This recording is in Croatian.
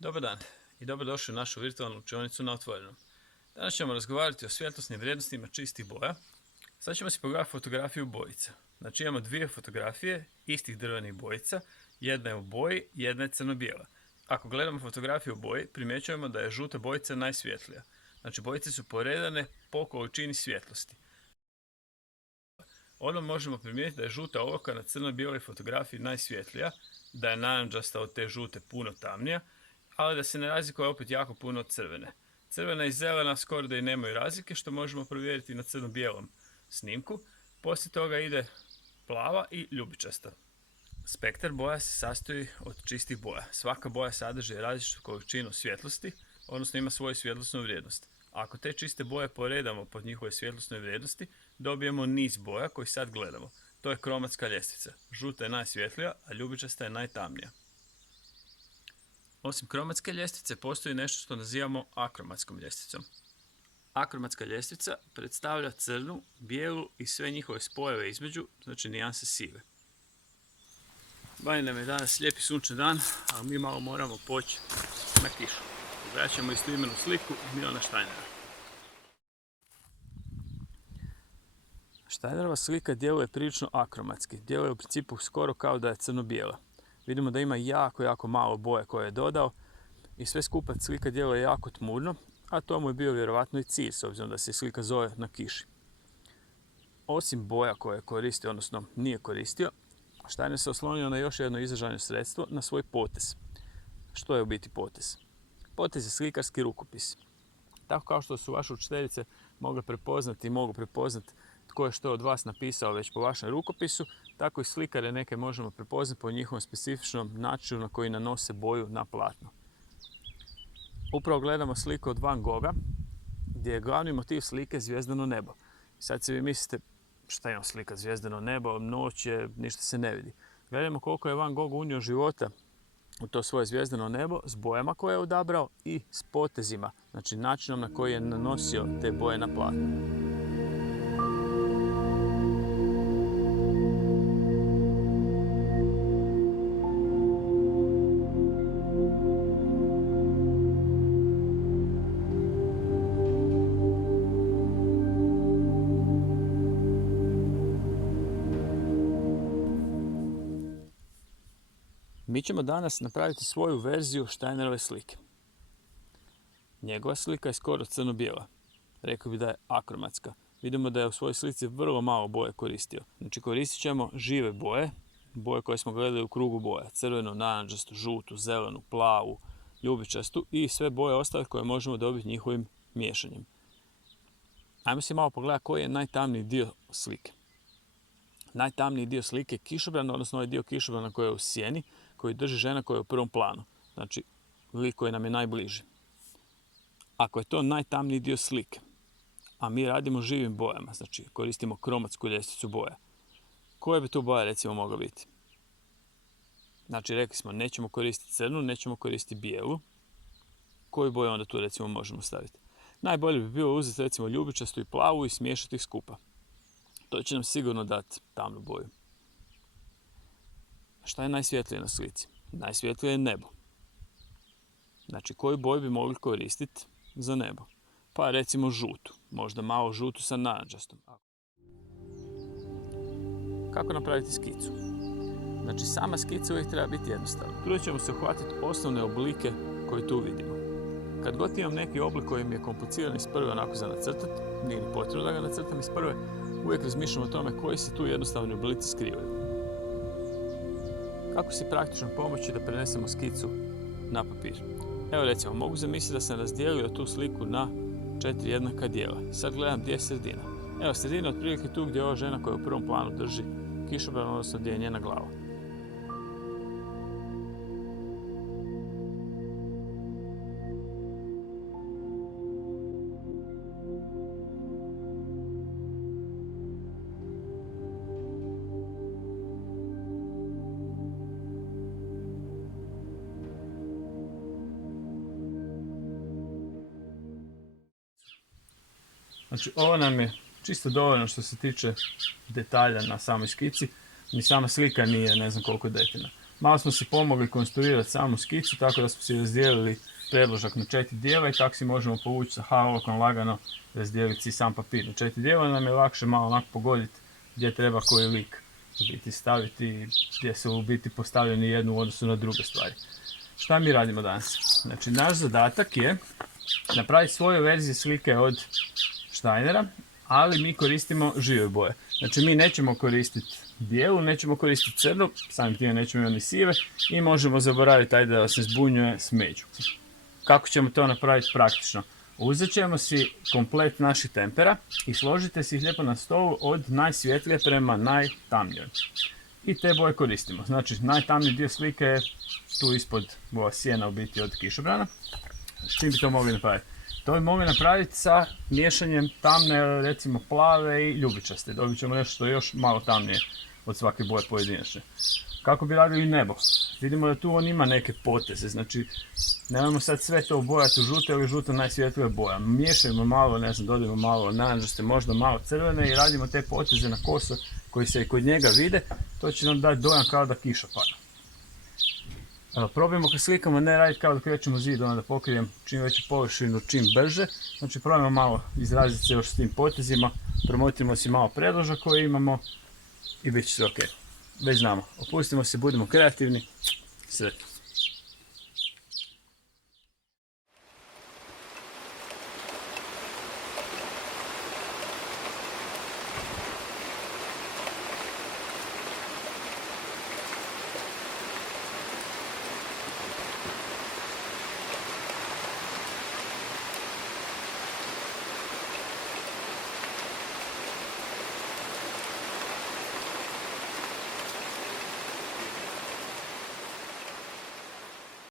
Dobar dan i dobrodošli u našu virtualnu učionicu na otvorenom. Danas ćemo razgovarati o svjetlosnim vrijednostima čistih boja. Sad ćemo si pogledati fotografiju bojica. Znači imamo dvije fotografije istih drvenih bojica, jedna je u boji, jedna je crno-bijela. Ako gledamo fotografiju u boji, primjećujemo da je žuta bojica najsvjetlija. Znači bojice su poredane po količini svjetlosti. Onda možemo primijetiti da je žuta olovka na crno-bijeloj fotografiji najsvjetlija, da je narančasta od te žute puno tamnija, ali da se ne razlikuje opet jako puno od crvene. Crvena i zelena skoro da i nemaju razlike, što možemo provjeriti na crno-bijelom snimku. Poslije toga ide plava i ljubičasta. Spektar boja se sastoji od čistih boja. Svaka boja sadrži različitu količinu svjetlosti, odnosno ima svoju svjetlosnu vrijednost. Ako te čiste boje poredamo pod njihove svjetlosnoj vrijednosti, dobijemo niz boja koji sad gledamo. To je kromatska ljestvica. Žuta je najsvjetlija, a ljubičasta je najtamnija. Osim kromatske ljestvice, postoji nešto što nazivamo akromatskom ljestvicom. Akromatska ljestvica predstavlja crnu, bijelu i sve njihove spojeve između, znači nijanse sive. Vani nam je danas lijepi sunčan dan, ali mi malo moramo poći na kišu. Gledat ćemo istoimenu sliku Milana Steinera. Steinerova slika djeluje prilično akromatski, djeluje u principu skoro kao da je crno-bijela. Vidimo da ima jako malo boje koje je dodao i sve skupa slika djeluje jako tmurno, a to mu je bio vjerovatno i cilj s obzirom da se slika zove na kiši. Osim boja koje je koristio, odnosno nije koristio, Steiner se oslonio na još jedno izražajno sredstvo, na svoj potez. Što je u biti potez? Potez je slikarski rukopis. Tako kao što su vaše učiteljice mogu prepoznati tko je što od vas napisao već po vašem rukopisu, tako i slikare neke možemo prepoznati po njihovom specifičnom načinu na koji nanose boju na platno. Upravo gledamo sliku od Van Gogha, gdje je glavni motiv slike zvijezdano nebo. Sad si vi mislite, šta imam slika zvijezdano nebo, noć je, ništa se ne vidi. Gledamo koliko je Van Gogh unio života u to svoje zvijezdano nebo s bojama koje je odabrao i s potezima, znači načinom na koji je nanosio te boje na platno. Mi ćemo danas napraviti svoju verziju Steinerove slike. Njegova slika je skoro crno-bijela. Rekao bi da je akromatska. Vidimo da je u svojoj slici vrlo malo boje koristio. Znači koristit ćemo žive boje, boje koje smo gledali u krugu boja. Crvenu, narančastu, žutu, zelenu, plavu, ljubičastu i sve boje ostale koje možemo dobiti njihovim miješanjem. Ajmo si malo pogledati koji je najtamniji dio slike. Najtamniji dio slike je kišobran, odnosno ovaj dio kišobrana koji je u sjeni, koji drži žena koja je u prvom planu. Znači, lik koji nam je najbliži. Ako je to najtamniji dio slike, a mi radimo živim bojama, znači koristimo kromatsku ljestvicu boja, koje bi tu boja recimo mogla biti? Znači, rekli smo, nećemo koristiti crnu, nećemo koristiti bijelu. Koju boju onda tu recimo možemo staviti? Najbolje bi bilo uzeti recimo ljubičastu i plavu i smiješati ih skupa. To će nam sigurno dati tamnu boju. Šta je najsvjetlije na slici? Najsvjetlije je nebo. Znači, koju boju bi mogli koristiti za nebo? Pa recimo žutu. Možda malo žutu sa narančastom. Kako napraviti skicu? Znači, sama skica uvijek treba biti jednostavna. Prvo ćemo se uhvatiti osnovne oblike koje tu vidimo. Kad god imam neki oblik koji mi je kompliciran iz prve onako za nacrtati, nije ni potrebno da ga nacrtam iz prve, uvijek razmišljam o tome koji se tu jednostavni oblici skrivaju. Kako si praktično pomoći da prenesemo skicu na papir? Evo recimo, mogu zamisliti da sam razdijelio tu sliku na 4 jednaka dijela. Sad gledam gdje je sredina. Evo, sredina je otprilike tu gdje je ova žena koja u prvom planu drži kišobran, odnosno gdje je njena glava. Znači, ovo nam je čisto dovoljno što se tiče detalja na samoj skici. Ni sama slika nije ne znam koliko detaljna. Malo smo se pomogli konstruirati samu skicu, tako da smo si razdijelili predložak na 4 dijela i tako si možemo povući sa H-olovkom lagano razdijeliti si sam papir na 4 dijela. Nam je lakše malo onako pogoditi gdje treba koji lik u biti staviti, gdje su u biti postavljeni jednu u odnosu na druge stvari. Šta mi radimo danas? Znači, naš zadatak je napraviti svoju verziju slike od Steinera, ali mi koristimo žive boje. Znači, mi nećemo koristiti bijelu, nećemo koristiti crnu, samim time nećemo imati ni sive i možemo zaboraviti ajde da se zbunjuje smeđu. Kako ćemo to napraviti praktično? Uzet ćemo si komplet naših tempera i složite si ih lijepo na stolu od najsvjetlije prema najtamnijoj. I te boje koristimo. Znači, najtamniji dio slike je tu ispod boja sjena u biti od kišobrana. S čim bi to mogli napraviti? To bi mogli napraviti sa miješanjem tamne, recimo plave i ljubičaste. Dobit ćemo nešto što je još malo tamnije od svake boje pojedinačne. Kako bi radili nebo? Vidimo da tu on ima neke poteze, znači nemojmo sad sve to obojati u žute ili žuto najsvjetlija boja. Miješajmo malo, ne znam, dodajemo malo narančaste, možda malo crvene i radimo te poteze na kosu koji se i kod njega vide. To će nam dati dojam kao da kiša pada. Evo, probajmo kad slikamo ne raditi kao da krećemo zid, onda da pokrijem čim veću površinu, čim brže. Znači probajmo malo izraziti se još s tim potezima, promotrimo si malo predložak koji imamo i bit će sve ok. Već znamo, opustimo se, budemo kreativni, sretno.